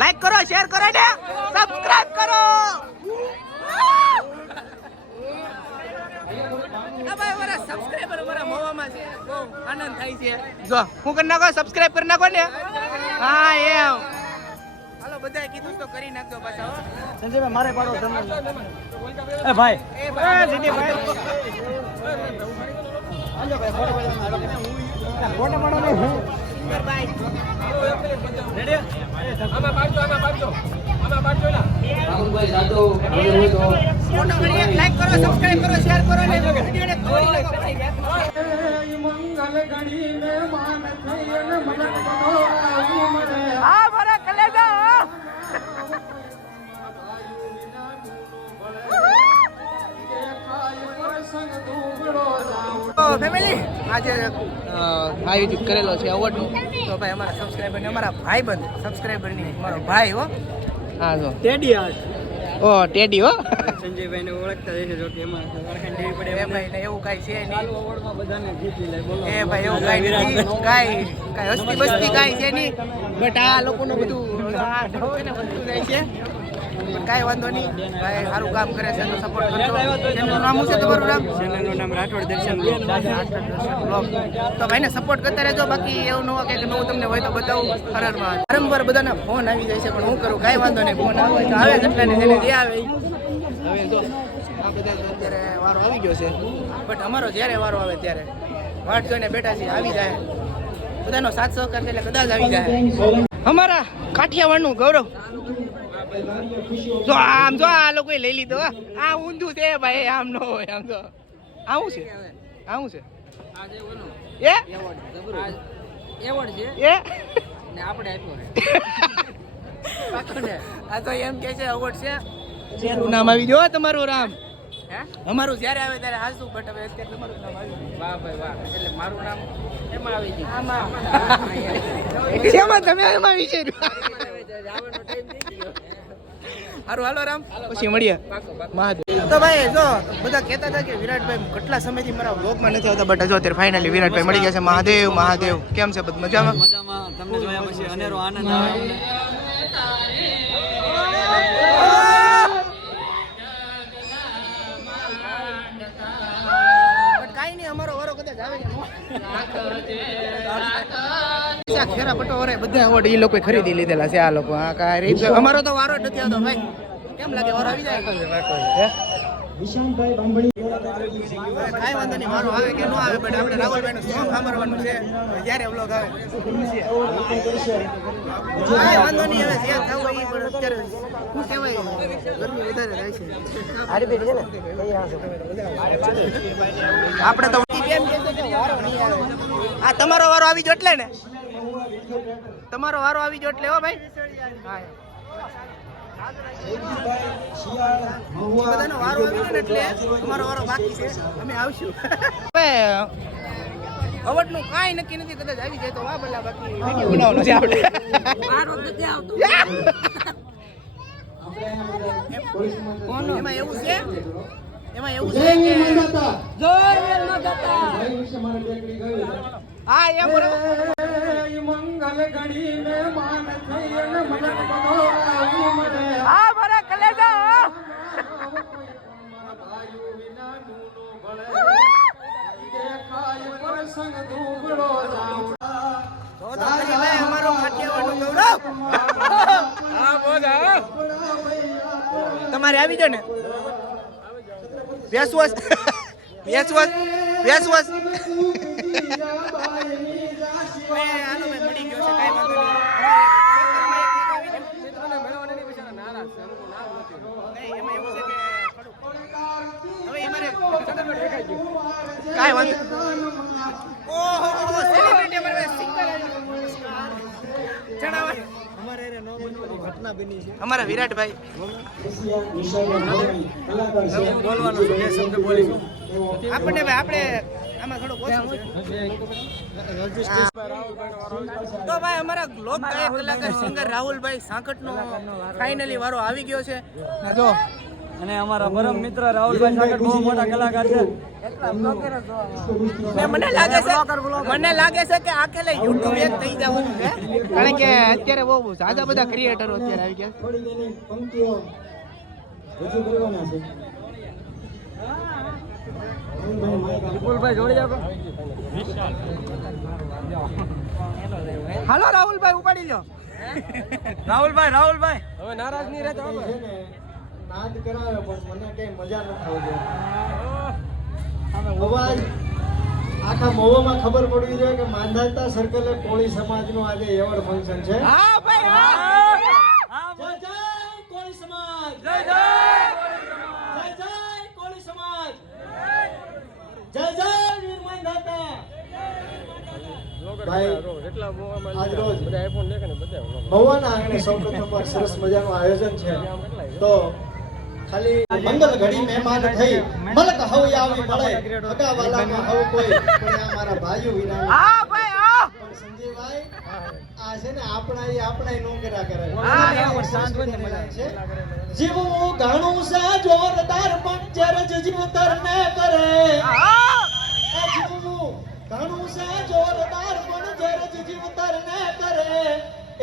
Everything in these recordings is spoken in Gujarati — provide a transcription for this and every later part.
લાઈક કરો, શેર કરો ને સબસ્ક્રાઇબ કરો. સબસ્ક્રાઇબર અમારા મોવામાં છે, બહુ આનંદ થાય છે. જો હું કરી નાખો, સબસ્ક્રાઇબ કરી નાખો ને. હા એમ હાલો, બધાએ કીધું તો કરી નાખજો પાછા. સંજયભાઈ મારે પાડો તમે. એ ભાઈ જીતીભાઈ હાલો ભાઈ ફોટો પાડો ને. ભાઈ રેડી આમાં પાડજો ના રાહુલભાઈ જાદવ ફોટો કરી લાઈક કરો, સબસ્ક્રાઇબ કરો, શેર કરો ને વિડિયોને તોડી નાખો. મંગલ ઘડી મે માન થઈને મનન બનો મને આ મારા કલેજા. ફેમિલી આજે આયોજિત કરેલો છે અવોર્ડનું. તો ભાઈ અમારા સબસ્ક્રાઈબર ને અમારા ભાઈબંધ સબસ્ક્રાઈબરની મારો ભાઈ હો. હા જો ટેડી આર્ટ. ઓ ટેડી હો. સંજયભાઈ ને ઓળખતા હશે જો કે એમાં ઓળખાણ દેવી પડે. એ ભાઈ ને એવું કાઈ છે નહીં. અવોર્ડમાં બધાને જીતી લે બોલો. એ ભાઈ એવું કાઈ નથી, કાઈ હસ્તી બસ્તી કાઈ છે નહીં. બટ આ લોકોનું બધું આ ને બધું જાય છે. કાઈ વાંધો નહીં, ભાઈ સારું કામ કરે છે તો સપોર્ટ કરજો. ચેનલનું નામ શું છે તમારું નામ? ચેનલનું નામ રાઠોડ દર્શન બ્લોગ. તો ભાઈને સપોર્ટ કરતા રહેજો. બાકી એવું ન હોય કે નવું તમને હોય તો બતાવું. હરરમાં વારંવાર બધાના ફોન આવી જાય છે, પણ હું કરું કાંઈ વાંધો નહીં. ફોન આવે તો આવે જેટલાને જેને જે આવે. હવે જો આ બધા અત્યારે વારો આવી ગયો છે, બટ અમારો જ્યારે વારો આવે ત્યારે વાટ જોઈને બેઠા છીએ. આવી જાય બધાનો સાથ સહકાર છે એટલે કદાચ આવી જાય. અમારા કાઠિયાવાડનું ગૌરવ જો આમ જો આ લોકો લઈ લીધો. આ ઊંધું છે ભાઈ, આમ ન હોય. આમ જો આવું છે, આવું છે એ એવોર્ડ છે એ ને આપણે આપ્યો છે. આ તો એમ કે છે એવોર્ડ છે. જેનું નામ આવી ગયો તમારું રામ. હે અમારું જ્યારે આવે ત્યારે હાસું, બટ હવે અત્યારે તમારું નામ આવ્યું. વાહ ભાઈ વાહ. એટલે મારું નામ એમાં આવી ગયું. આમાં તમે એમાં વિચાર્યું. હારું હાલો રામ, પછી મળીએ. તો ભાઈ જો બધા કહેતા હતા કે વિરાટભાઈ કેટલા સમયથી મારા વ્લોગમાં નથી આવતા, બટ જો અત્યારે ફાઇનલી વિરાટભાઈ મળી ગયા છે. મહાદેવ મહાદેવ કેમ છે? બધું મજામાં? મજામાં. તમને જોયા પછી અનેરો આનંદ આવે. કાઈ નહીં, અમારો વારો કદાચ આવે છે. ખેરા પટોરે બધા એવોર્ડ એ લોકો ખરીદી લીધેલા છે. આ લોકો અમારો તો વારો જ નથી આવતો ભાઈ. કેમ લાગે વારો આવી જાય? વિશાંતભાઈ બાંભણી કાઈ વાંધો નહીં, વારો આવે કે ન આવે, બટ આપણે રાહુલભાઈનું સોંગ સાંભળવાનું છે જ્યારે વ્લોગ આવે. કાઈ વાંધો નહીં, હવે જે થવું એ પણ અત્યારે શું કહેવાય, ગરમી વધારે થાય છે. આપણે તો કેમ કે વારો નહીં આવે. આ તમારો વારો આવી ગયો એટલે ને, તમારો વારો આવી ગયો એટલે હો ભાઈ. હા બધાનો વારો આવી ગયો એટલે તમારો વારો બાકી છે, અમે આવશું. અવોર્ડ નું કાંઈ નક્કી નથી, કદાચ આવી જાય તો વાહ ભલા, બાકી વિડિયો બનાવવાનો છે આપણે. વારો નથી આવતો એમાં એવું છે, એમાં એવું છે કે જોરવેલ ન જતા. હા એમ મંગલ ઘડી મે માન થઈને મનન બનો મને. હા મારા કલેજા ભાઈઓ વિના દૂનો ભળે દેખાય પ્રસંગ દુબળો જાવ. તો ભાઈ અમારો કાઠિયાવાડનું ગૌરવ. હા બોલા તમારે આવી જાય ને વેસવસ વેસવસ વેસવસ. હાલો ભાઈ મળી ગયો છે, કાઈ વાંધો નહીં. એમાં એવું છે કે હવે અમારે કાઈ વાંધો. ઓહો સેલિબ્રિટી અમારે સિંગર જણાવો. અમારે રે નો બનવાની ઘટના બની છે. અમારા વિરાટભાઈ બોલવાનું છે, બે શબ્દ બોલીશું આપણે. ભાઈ આપણે આમાં થોડો ઓછો છે. તો ભાઈ અમારા લોક ગાયક કલાકાર સિંગર રાહુલભાઈ સાંકટનો ફાઇનલી વારો આવી ગયો છે. જો અને અમારા પરમ મિત્ર રાહુલભાઈ સાગર બહુ મોટા કલાકાર છે. મને લાગે છે કે આખેલે YouTube એક થઈ જવાનું છે કારણ કે અત્યારે બહુ સાદા બધા ક્રિએટરો અત્યારે આવી ગયા. થોડી ઘણી પંક્તિઓ રજૂ કરવાના છે. વિપુલભાઈ જોડી આપો. હાલો રાહુલભાઈ ઉપાડી લો. રાહુલભાઈ હવે નારાજ નહીં રહેતો. છે ને નાદ કરાવે પણ મને કઈ મજા ન આવતી. અવાજ આખા મહુવામાં ખબર પડવી જોઈએ કે માંધાતા સર્કલે કોળી સમાજનું આજે એવોર્ડ ફંક્શન છે. હા ભાઈ જય જય કોળી સમાજ, જય જય કોળી સમાજ, જય જય વીર માંધાતા. ભાઈ આજ રોજ મહુવાના આંગણે સૌપ્રથમવાર સરસ મજાનું આયોજન છે. તો ખાલી મંગલ ઘડી મહેમાન થઈ મલક હવ આવી મળે અગાવાલામાં હવ કોઈ પણ આ મારા ભાઈઓ વિના. હા ભાઈ હા પણ સંજયભાઈ આ છે ને આપણા નોકરા કરે છે. જીવવું ઘણું છે જોરદાર પણ જરજ જીવતર ને કરે. જીવવું ઘણું છે જોરદાર પણ જરજ જીવતર ને કરે.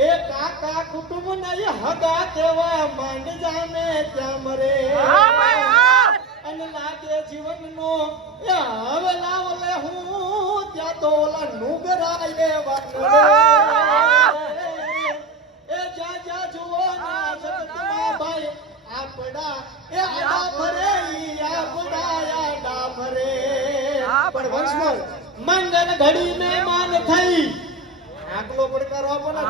એ કાકા કુટુંબ નહીં હગા કેવા માંડ જામે ત્યાં મરે. અને લાગે જીવનનો એ હવે લાવલે હું ત્યાં તો ઓલા નુગરાય એ જ્યાં જુઓ ના જગતમાં ભાઈ આપડા એ આડા ભરે આડા ભરે. પણ વંશમોલ મંગલ ઘડી મહેમાન થઈ આકલો પડકારો આપો ને.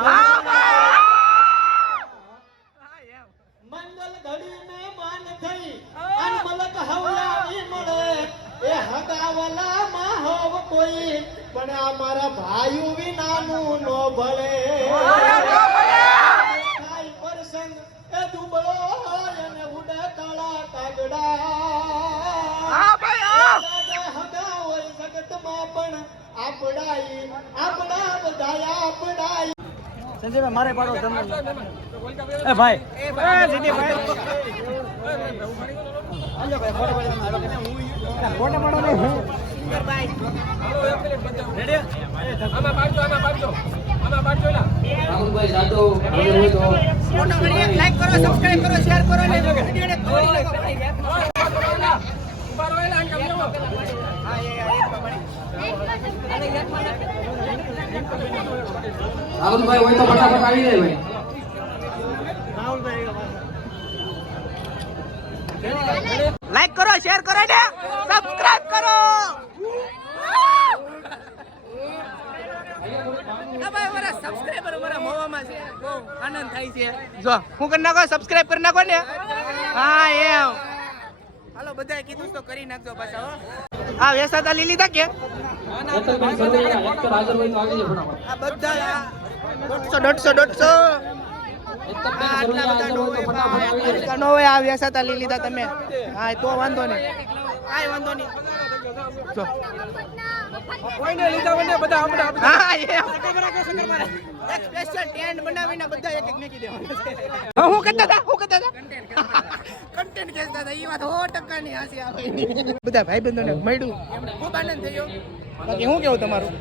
મંગલ ઘડી મહેમાન થઈ અને મલક હવલાવી મળે. એ હગાવલા માં હવ કોઈ પણ આ મારા ભાઈઓ વિનાનું નો ભળે. થાય પ્રસંગ એ દુબળો અને ઉડે કાળા કાગડા. હગા હોય જગતમાં પણ આપડા બધા આપડા. સંજયભાઈ મારે પાડો તમે. એ ભાઈ ફોટો પાડો ને. રાહુલભાઈ જાતો હવે તો ફોટો વિડિયો લાઈક કરો, સબસ્ક્રાઇબ કરો, શેર કરો ને વિડિયોને તોડી નાખો. રાહુલભાઈ હોય તો ફટાફટ આવી જાય ભાઈ. લાઈક કરો, શેર કરો ને સબસ્ક્રાઇબ કરો. ભાઈ અમારા સબસ્ક્રાઇબર અમારા મોવામાં છે. બહુ આનંદ થાય છે. જો હું કરી નાખો, સબસ્ક્રાઇબ કરી નાખો ને. હા એમ હાલો બધાએ કીધું તો કરી નાખજો પાછા. હો આ વેસાતા લીલી તા કે એક્ટર હાજર હોય તો આવી જાય ફટાફટ. આ બધા 150 નો હોય આ વેસાતા લીલી તા તમે. હા તો વાંધો નહીં, કાંઈ વાંધો નહીં. જો કોઈને લીધા વને બધા આપણે હા એ એક સ્પેશિયલ ટેન્ટ બનાવીને બધા એક એક મેકી દેવાના છે. હું કરતા હતા કન્ટેન્ટ કેસતા હતા. એ વાત 100% ની હાસી આવે. બધા ભાઈબંધોને મળ્યું, ખૂબ આનંદ થયો. બાકી શું કેવું તમારું?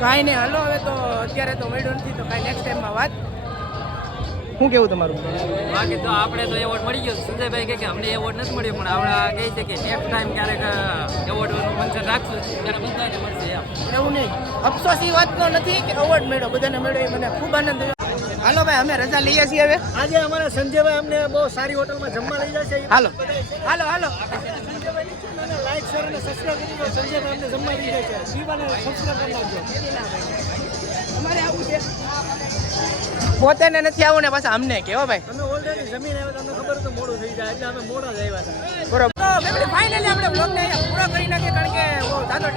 કાંઈ નહીં હાલો હવે તો અત્યારે તો મળ્યું નથી તો કાંઈ નેક્સ્ટ ટાઈમમાં વાત. શું કેવું તમારું? બાકી તો આપણે તો એવોર્ડ મળી ગયો. સંજયભાઈ કે અમને એવોર્ડ નથી મળ્યો પણ આપણે કહે છે કે નેક્સ્ટ ટાઈમ ક્યારેક એવોર્ડનું ફંક્શન રાખશું ત્યારે બધાને મળશે. એવું નહીં, અફસોસ એ વાતનો નથી કે એવોર્ડ મળ્યો, બધાને મળ્યો, એ મને ખૂબ આનંદ થયો. હાલો ભાઈ અમે રજા લઈએ છીએ હવે. આજે અમારા સંજયભાઈ અમને બહુ સારી હોટલમાં જમવા લઈ જશે. હાલો હાલો હાલો લાઈક શેર અને સબસ્ક્રાઇબ કરી દો. સંજયભાઈ અમને જમવા લઈ જાય છે. દીવાને સબસ્ક્રાઇબ કરી નાખજો. અમારે આવું છે, પોતાને નથી આવું ને પાછા અમને કેવો ભાઈ. અમે ઓલરેડી જમીન આવ્યા તમને ખબર તો મોડું થઈ જાય એટલે અમે મોડા જ આવ્યા હતા. બરોબર. તો ફેમિલી ફાઇનલી આપણે બ્લોગને અહીંયા પૂરો કરી નાખીએ કારણ કે બહુ જાતો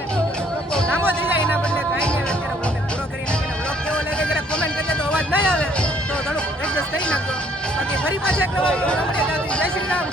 લાંબો થઈ જાય. એના બદલે કાંઈ નહીં, અત્યારે બ્લોગને પૂરો કરી નાખીને બ્લોગ કેવો લાગે જરા કોમેન્ટ કરજો. તો અવાજ નહીં આવે તો થોડુંક એડજસ્ટ કરી નાખજો. બાકી ફરી પાછા એક નવા વિડીયો મળીએ. જય શ્રી રામ.